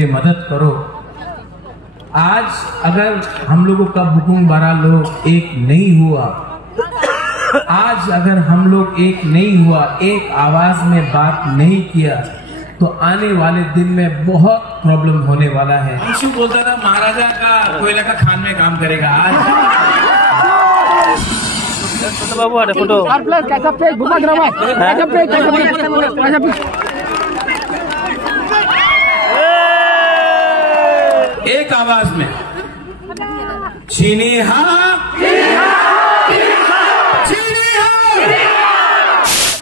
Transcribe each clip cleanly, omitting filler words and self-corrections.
मुझे मदद करो। आज अगर हम लोगों का बुकुंग बारा लोग एक नहीं हुआ, आज अगर हम लोग एक नहीं हुआ, एक आवाज में बात नहीं किया, तो आने वाले दिन में बहुत प्रॉब्लम होने वाला है। अंशु बोलता था महाराजा का कोयला का खान में काम करेगा। आज बाबू आ फोटो कैसा फेक घुमा ड्रामा कैसा फेक एक आवाज में चीनी हाँ।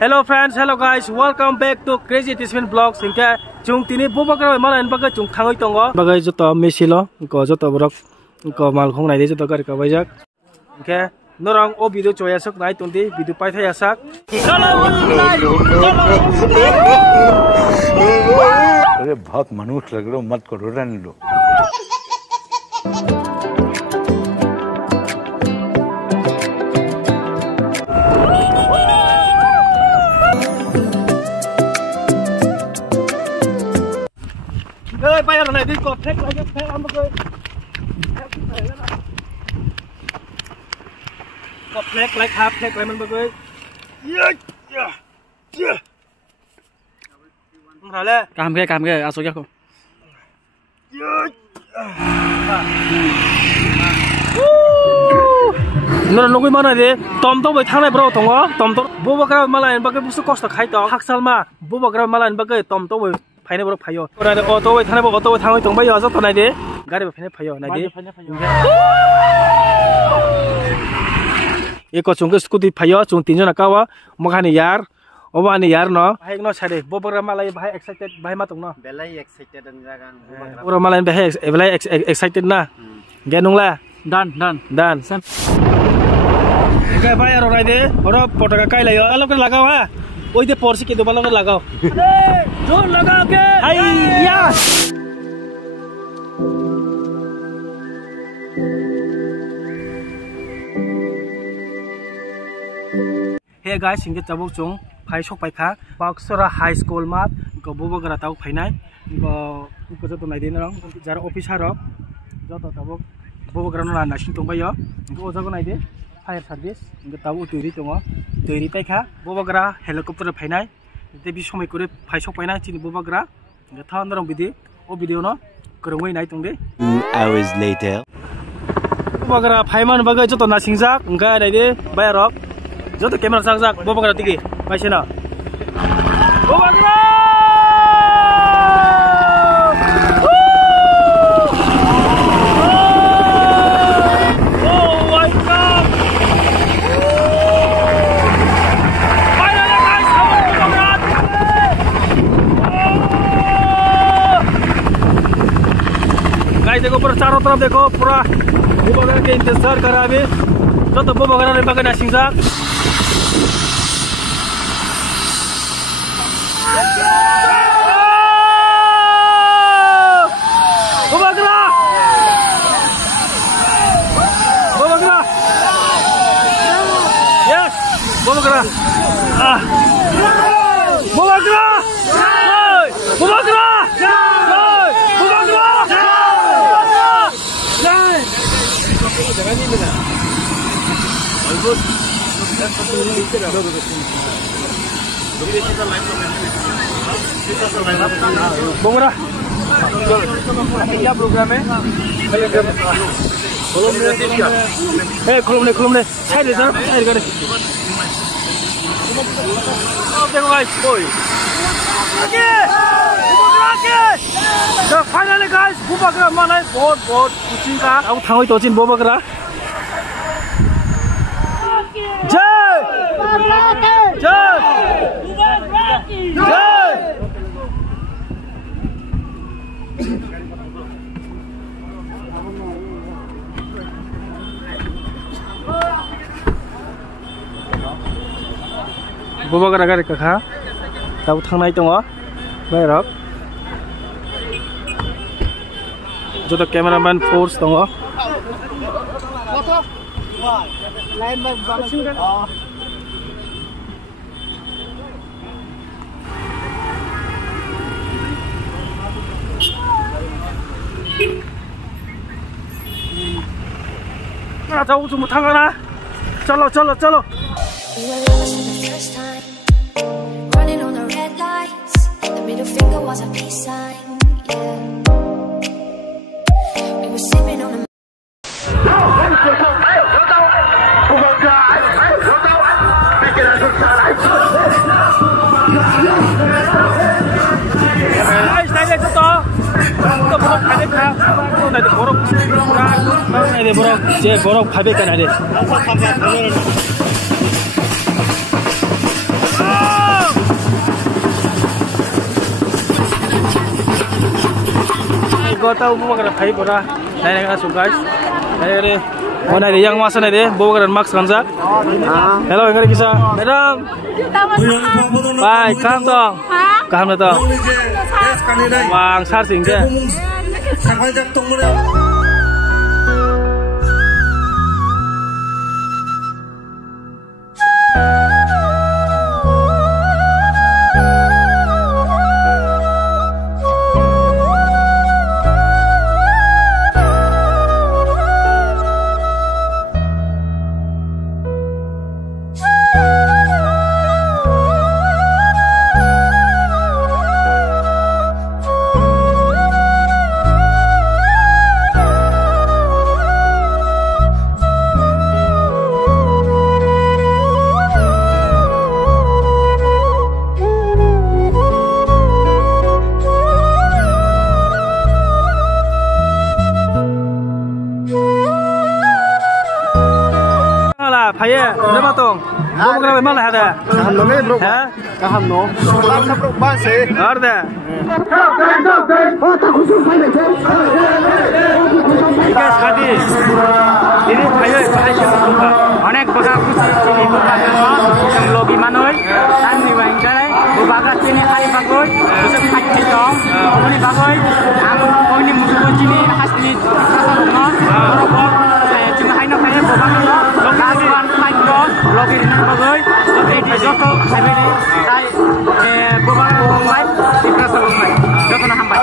Hello friends, hello guys, welcome back to Crazy Tismin Vlogs. Inka chung tini bubakra mala en baga chung thangoi tongo baga joto mesilo ko joto borok ko mal khong nai de joto gar ka baijak. Inka norang o video choya sak nai tondi video pai thaya sak. अरे बहुत मनुष्य लग रहे हो, मत करो, रहने दो। Bayar na di ko fake am ko fake like half fake man bagoy काम के आसो क्या को नर नगुई माना दे तम तो बै थांनाय ब्रो दङ तम तो बबकरा माला इन बागे बुसु कष्ट खाइ तो हाकसाल मा बबकरा माला इन बागे तम तो बै फाइने ब्रो फायो ओरा अटो बै थानाय अटो बै थांबाय दंबाय आजा तो नाय दे गारि बै फाइने फायो नाय दे एको चुंगे स्कूटी फायो चुं तीन जना कावा मखानि यार ओबा नि यार न भाई न साइडे बबकरा मालाय भाई एक्साइटेड भाई मा दङ न बेलाय एक्साइटेड जागान बबकरा ओरा मालाय बेलाय एक्साइटेड ना गे नंला Dan. Sam. Okay, bayar orang ini. Orang potong kai lah ya. Kalau kita lagau ha. Oh itu porsi kita balang kita lagau. Jom lagau ke. Hai ya. Hey guys, ini cabut cung. Pai sok pai kah. Baksora High School mat. Kau bobo kera tahu pai nai. Kau jatuh nai di orang. Jara officer orang. Jatuh cabut. Bobo kerana nak nasi tunggu ya, engkau oza ko naide fire service, engkau tahu teori tunggu, teori peka, bobo kera helikopter painai, jadi bisa semai kure paisok painai, cini bobo kera, engkau tahu orang bidi, video no, kerumai naik tunggu. 2 hours later. Bobo kera paiman bagai jodoh nasi jak, engkau naide bayar rok, jodoh kamera jak, bobo kera tinggi, macam na, bobo kera. देखो पूरा चारों तरफ देखो पूरा बबकरा के इंतजार कर रहा है जो तो बबकरा ने बगना सिंजा बबकरा यस बबकरा बबकरा Bongora, क्या प्रोग्राम है? खोलो ने, साइड सर, साइड करे। देखो गाइस, कोई, आगे, तो फाइनली गाइस, बबकरा माना बहुत खुशी का, अब थांगोई तो चिन बबकरा। बबकरा गारि kakha tahu thangnai tongo bairok joto cameraman force tongo line Bogara tahu cuma thangana. Chalo. We were lovers for the first time, running on the red lights. The middle finger was a peace sign. Yeah, we were sipping on the. 제 버럭 800개 나래. Igo tahu bawa kerana 5 orang. Nai nak suka guys. Nai mana ada yang masa nai deh bawa kerana max kanza. Hello, enggak kisah. Madam. Bye, kam dong. Kam dong. Wang sar singge. Payah, berapa tong? Bawa kerana mana ada? Kaham no bro. Hah? Kaham no. Solar ka bro ba se. Ada. Guys, hadis. Ini payah siapa? Anek bagai aku sini bukan yang lobby manoi. Dan ni wangkai. Bagai sini hari bagai. Besok hari citong. Ini bagai. Aku ini musuh sini asli. Berapa? Cuma hari nak payah bagai. Lokasi lobby ini bagai. Ini joko hari ini. Saya bagai bagai. Di kerasa bagai. Joko nak hambat.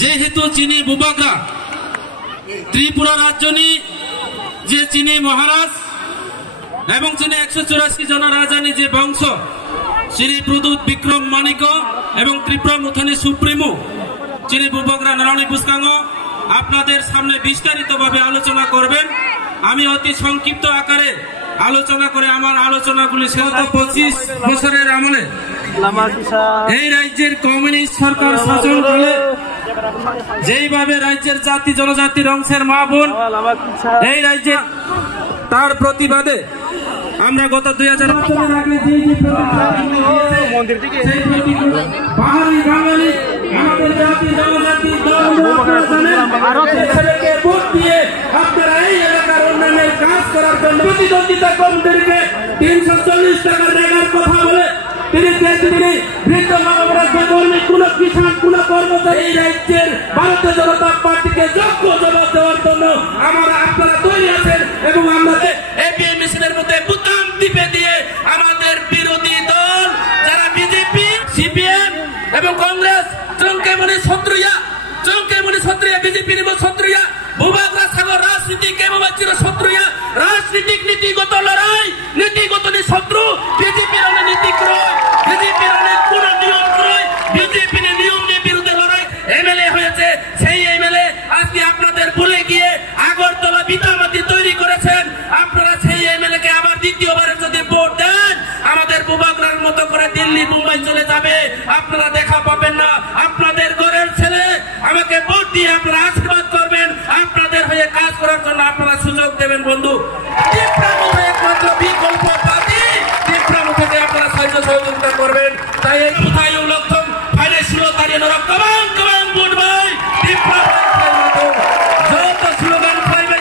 যেহেতু চিনি বুবাগরা ত্রিপুরা রাজ্যনি যে চিনি মহারাজ এবং চিনি 184 জন রাজানি যে বংশ শ্রী প্রদূত বিক্রম মানিক এবং Tripura মুথানি supremo চিনি বুবাগরা নারায়ণী পুষ্কাঙ্গ আপনাদের সামনে বিস্তারিতভাবে আলোচনা করবেন। আমি অতি সংক্ষিপ্ত আকারে আলোচনা করে আমার আলোচনাগুলি গত 25 বছরের আমলে এই রাজ্যের কমিউনিস্ট সরকার শাসনকালে যেইভাবে রাজ্যের জাতি জনজাতির অংশের মা বোন এই রাজ্যে তার প্রতিবাদে আমরা গত 2000 বছরের আগে পাহাড়ি বাঙালি আমাদের জাতি জনজাতি ছেলেকে ভোট দিয়ে আপনারা এই এলাকার উন্নয়নের কাজ করার জন্য প্রতিদ্বন্দ্বিতা কর্মীদেরকে 340 টাকার রেগার কথা বলে তিনি বৃদ্ধ মানবরাজ্য কর্মী কোন কিষাণ কোন কর্মচারী এই রাজ্যের ভারতীয় জনতা পার্টিকে যোগ্য জবাব দেওয়ার জন্য আমরা আপনারা তৈরি আছেন এবং আমাদের এপিএম মিশনের মধ্যে বুতাম টিপে দিয়ে আমাদের বিরোধী দল যারা বিজেপি সিপিএম এবং কংগ্রেস চঙ্কেমণি ছত্রিয়া বিজেপি নিব ছত্রিয়া ভূভাগরা সাগর রাজনীতি কেমবাচির ছত্রিয়া রাজনীতিক নীতিগত লড়াই নীতিগত শত্রু বিজেপির নীতি ক্রয় বিজেপির কোন নিয়ম ক্রয় বিজেপির নিয়মের বিরুদ্ধে লড়াই এমএলএ হয়েছে সেই এমএলএ আজকে আপনাদের ভুলে গিয়ে আগরতলা বিতামাতি তৈরি করেছেন। আপনারা সেই এমএলএ কে আবার দ্বিতীয়বারের যদি ভোট দেন আমাদের ভূভাগরার মতো করে দিল্লি মুম্বাই চলে যাবে, আপনারা দেখা পাবেন না। আপনাদের ঘরের ছেলে আমাকে ভোট দিয়ে আপনারা আশীর্বাদ করবেন, আপনাদের হয়ে কাজ করার জন্য আপনারা সুযোগ দেবেন। বন্ধু একমাত্র বিকল্প পার্টি তীব্রামুখে আপনারা সহযোগিতা করবেন। তাই এই কোথায় লক্ষণ ফাইলে সুরতারি কমান কমান ভোট ভাই যত স্লোগান পাইবেন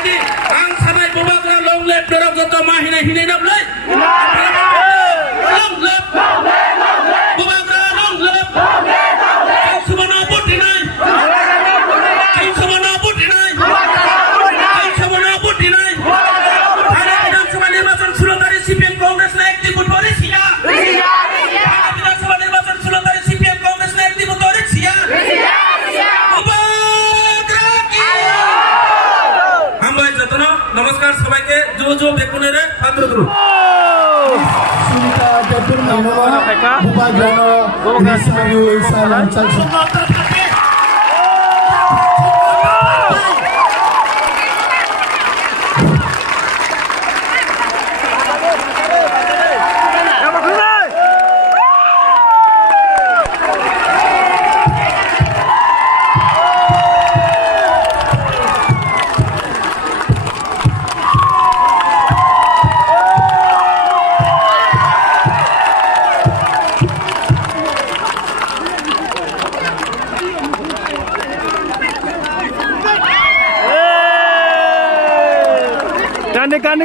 long left dorong joto ma hinai hinai nam lai long left Bubagra long left Subhana Buddhi nai Subhana Buddhi nai Subhana Buddhi nai Hara Bidhan Sabha Nirbachan 16 तारिख CPM Congress na ekti vote pore siya Hara Bidhan Sabha Nirbachan 16 तारिख CPM Congress na ekti vote pore siya नमस्कार सबाई के जो बेकुने रे पात्र द्रु सुनीता टेपुर नामवा बुबाग्रा रिसायु ऐसा लांचल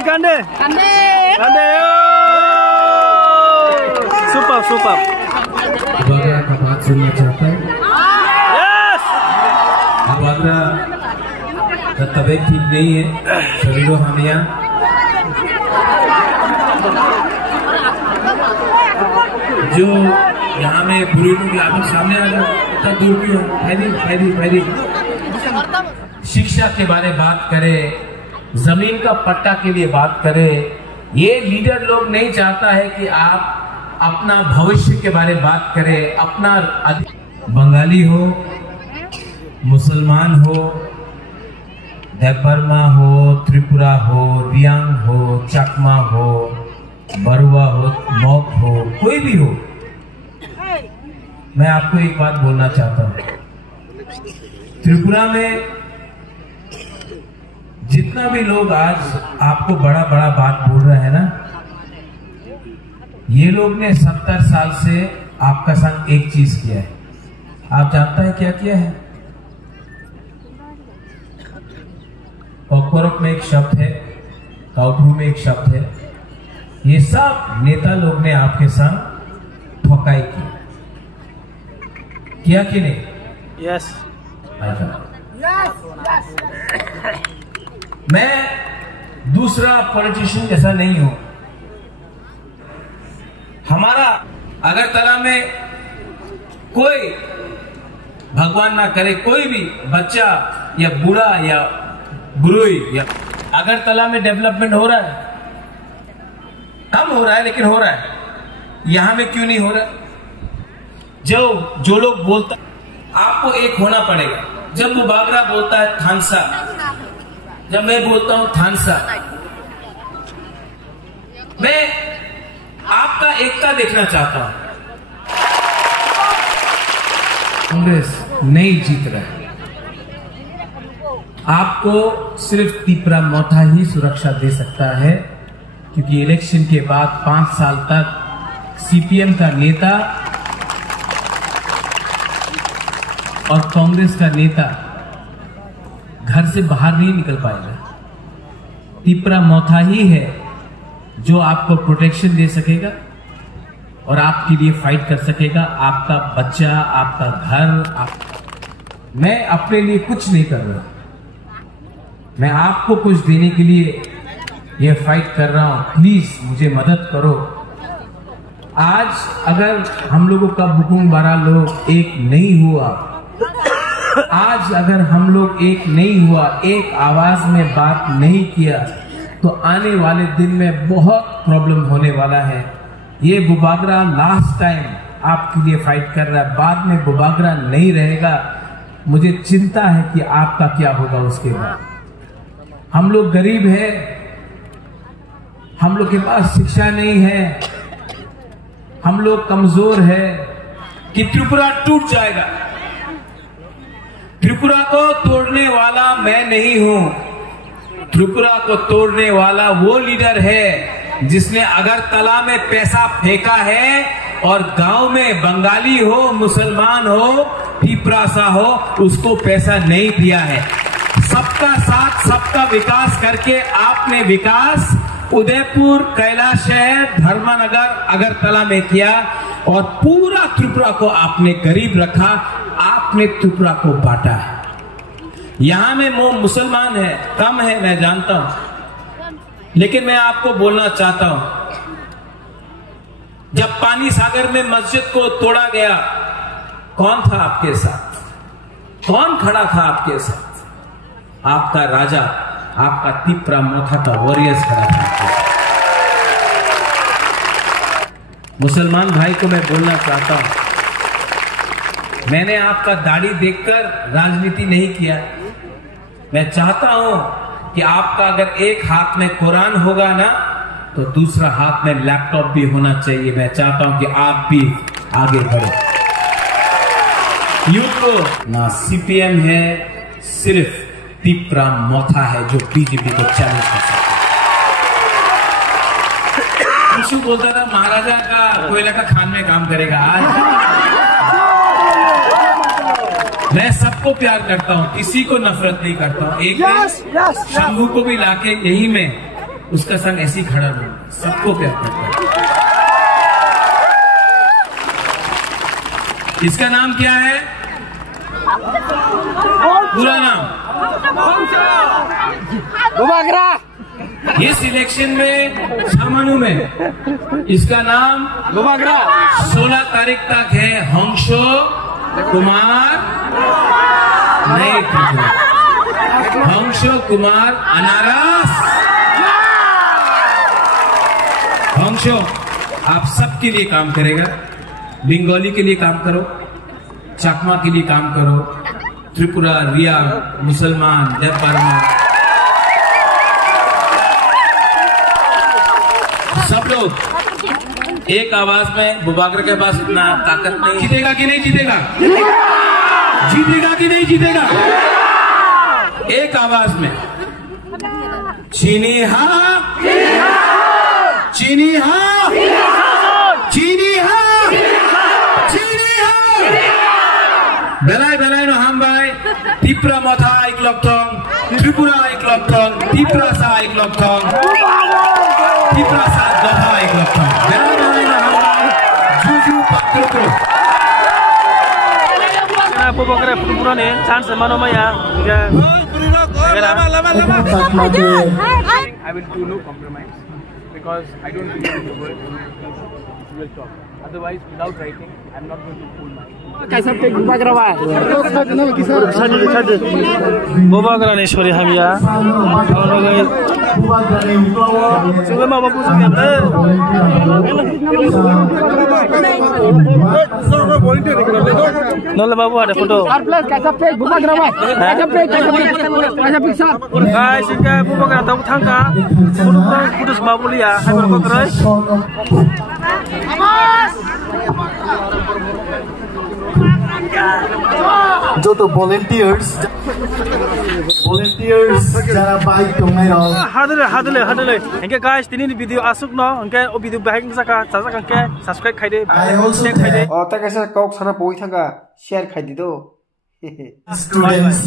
Kande. Super. बुबागरा का बात सुनना चाहता है। Yes. बुबागरा का तबीयत ठीक नहीं है, शरीरों हानिया जो यहाँ में बुरे लोग आप सामने आ जाओ, इतना दूर क्यों? फैरी शिक्षा के बारे में बात करें, जमीन का पट्टा के लिए बात करें। ये लीडर लोग नहीं चाहता है कि आप अपना भविष्य के बारे में बात करें, अपना बंगाली हो, मुसलमान हो, देवबर्मा हो, त्रिपुरा हो, रियांग हो, चकमा हो, बरुआ हो, मौक हो, कोई भी हो, मैं आपको एक बात बोलना चाहता हूं। त्रिपुरा में जितना भी लोग आज आपको बड़ा बात बोल रहे हैं ना, ये लोग ने 70 साल से आपका संग एक चीज किया है। आप जानता है क्या किया है? पकवरक में एक शब्द है, काउटू में एक शब्द है। ये सब नेता लोग ने आपके संग ठोकाई की, किया कि नहीं? Yes. मैं दूसरा पॉलिटिशियन जैसा नहीं हूं। हमारा अगरतला में कोई भगवान ना करे कोई भी बच्चा या बूढ़ा या बुरुई या अगरतला में डेवलपमेंट हो रहा है, कम हो रहा है लेकिन हो रहा है। यहां में क्यों नहीं हो रहा? जो लोग बोलता, आपको एक होना पड़ेगा। जब बुबागरा बोलता है थानसा, जब मैं बोलता हूं थानसा, मैं आपका एकता देखना चाहता हूं। कांग्रेस नहीं जीत रहा है, आपको सिर्फ तिपरा मोथा ही सुरक्षा दे सकता है, क्योंकि इलेक्शन के बाद 5 साल तक सीपीएम का नेता और कांग्रेस का नेता घर से बाहर नहीं निकल पाएगा। तिपरा मोथा ही है जो आपको प्रोटेक्शन दे सकेगा और आपके लिए फाइट कर सकेगा। आपका बच्चा, आपका घर, मैं अपने लिए कुछ नहीं कर रहा, मैं आपको कुछ देने के लिए ये फाइट कर रहा हूं। प्लीज मुझे मदद करो। आज अगर हम लोगों का बुकुंग बारा लोग एक नहीं हुआ, आज अगर हम लोग एक नहीं हुआ, एक आवाज में बात नहीं किया, तो आने वाले दिन में बहुत प्रॉब्लम होने वाला है। ये बुबागरा लास्ट टाइम आपके लिए फाइट कर रहा है, बाद में बुबागरा नहीं रहेगा। मुझे चिंता है कि आपका क्या होगा उसके बाद। हम लोग गरीब हैं, हम लोग के पास शिक्षा नहीं है, हम लोग कमजोर है कि त्रिपुरा टूट जाएगा। त्रिपुरा को तोड़ने वाला मैं नहीं हूं, त्रिपुरा को तोड़ने वाला वो लीडर है जिसने अगरतला में पैसा फेंका है और गांव में बंगाली हो, मुसलमान हो, पीपरासा हो, उसको पैसा नहीं दिया है। सबका साथ सबका विकास करके आपने विकास उदयपुर, कैलाश शहर, धर्मनगर, अगरतला में किया और पूरा त्रिपुरा को आपने करीब रखा। आपने त्रिपुरा को बांटा है। यहां में वो मुसलमान है, कम है, मैं जानता हूं, लेकिन मैं आपको बोलना चाहता हूं, जब पानी सागर में मस्जिद को तोड़ा गया, कौन था आपके साथ? कौन खड़ा था आपके साथ? आपका राजा, आपका तिप्रा मोथा का वॉरियर्स खड़ा था। मुसलमान भाई को मैं बोलना चाहता हूं, मैंने आपका दाढ़ी देखकर राजनीति नहीं किया। मैं चाहता हूं कि आपका अगर एक हाथ में कुरान होगा ना, तो दूसरा हाथ में लैपटॉप भी होना चाहिए। मैं चाहता हूं कि आप भी आगे बढ़ो। यूथ को ना सीपीएम है, सिर्फ तिप्रा मोथा है जो बीजेपी को चैलेंज कर सकता है। अंशु बोलता था महाराजा का कोयला का खान में काम करेगा। आज मैं सबको प्यार करता हूं, किसी को नफरत नहीं करता हूं। एक शंभू को भी लाके यही में उसका संग ऐसी खड़ा रहूंगा, सबको प्यार करता हूं। इसका नाम क्या है? पूरा नाम इस इलेक्शन में छामानू में इसका नाम 16 तारीख तक है हंसो कुमार, नहीं हंसो कुमार अनारस। हंसो आप सबके लिए काम करेगा। बंगाली के लिए काम करो, चकमा के लिए काम करो, त्रिपुरा, रिया, मुसलमान, देव वर्मा, सब लोग एक आवाज में। बुबाकर के पास इतना ताकत नहीं। जीतेगा कि नहीं जीतेगा? जीतेगा कि नहीं जीतेगा? एक आवाज में। चीनी हा, चीनी हा, चीनी हा, चीनी हा। बेलाय बेलाय नो हम भाई तिप्रा मोथा एक लॉकथोंग, त्रिपुरा एक लॉकथोंग, तिप्रा सा एक लॉकथोंग, तिप्रा सा दफा एक लॉकथोंग। बेलाय बेलाय नो हम भाई जुजू पत्रुको। ना बुबाकर त्रिपुरा ने चांस मानो मया I will do no compromise because I don't believe in the word we will talk. Otherwise, without writing, I'm not going to pull my. बुबाकर ने छोरी हम या सुबह मामा पूछो नल्ला बाबू ada foto guys इनका बुबाकर ताऊ थांगा पुरुष बाबू लिया हमर को करे जो तो volunteers जरा बाइक तो मेरा hadale इनके guys तिनी भिडियो आसुक न इनके ओ भिडियो बाइक सका सासा के सब्सक्राइब खाइदे खाइदे ओ त कैसे कॉक सना पोई थांगा शेयर खाइदि दो students